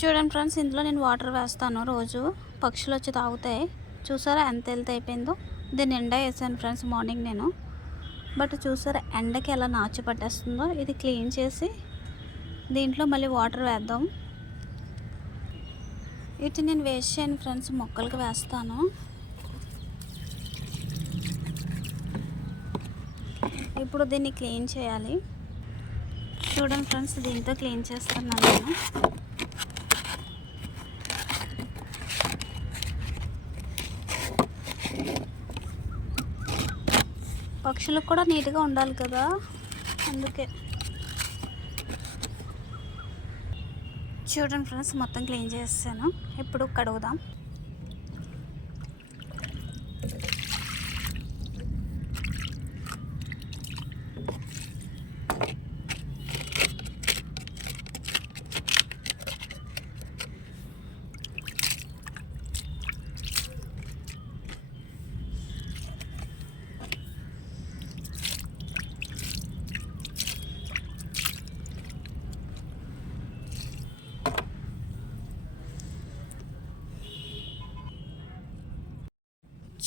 చూడండి ఫ్రెండ్స్ ఇందులో నేను వాటర్ వేస్తాను. రోజు పక్షులు వచ్చి తాగుతాయి. చూసారా ఎంత హెల్త్ అయిపోయిందో? దీన్ని ఎండ వేసాను ఫ్రెండ్స్ మార్నింగ్ నేను. బట్ చూసారా ఎండకి ఎలా నాచు పట్టేస్తుందో? ఇది క్లీన్ చేసి దీంట్లో మళ్ళీ వాటర్ వేద్దాం. వీటిని నేను వేస్ట్ చేయను ఫ్రెండ్స్ మొక్కలకి వేస్తాను. ఇప్పుడు దీన్ని క్లీన్ చేయాలి. చూడండి ఫ్రెండ్స్ దీంతో క్లీన్ చేస్తున్నాను నేను. పక్షులకు కూడా నీట్గా ఉండాలి కదా. అందుకే. చూడండి ఫ్రెండ్స్ మొత్తం క్లీన్ చేసాను ఇప్పుడు కడుగుదాం.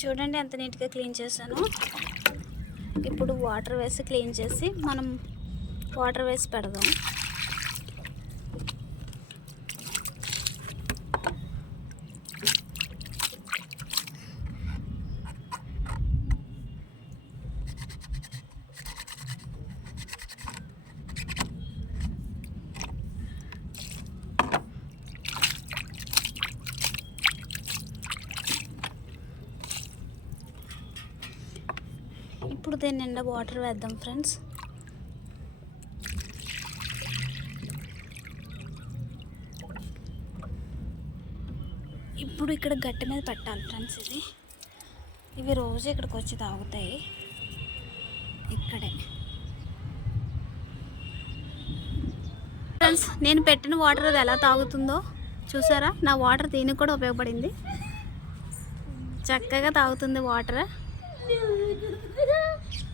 చూడండి ఎంత నీట్గా క్లీన్ చేశాను. ఇప్పుడు వాటర్ వేసి క్లీన్ చేసి మనం వాటర్ వేసి పెడదాం. ఇప్పుడు దీని నిండా వాటర్ వేద్దాం ఫ్రెండ్స్ ఇప్పుడు ఇక్కడ గట్టి మీద పెట్టాలి ఫ్రెండ్స్ ఇది. ఇవి రోజు ఇక్కడికి వచ్చి తాగుతాయి. ఇక్కడే. ఫ్రెండ్స్ నేను పెట్టిన వాటర్ అది ఎలా తాగుతుందో చూసారా? నా వాటర్ దీనికి కూడా ఉపయోగపడింది. చక్కగా తాగుతుంది వాటర్ You.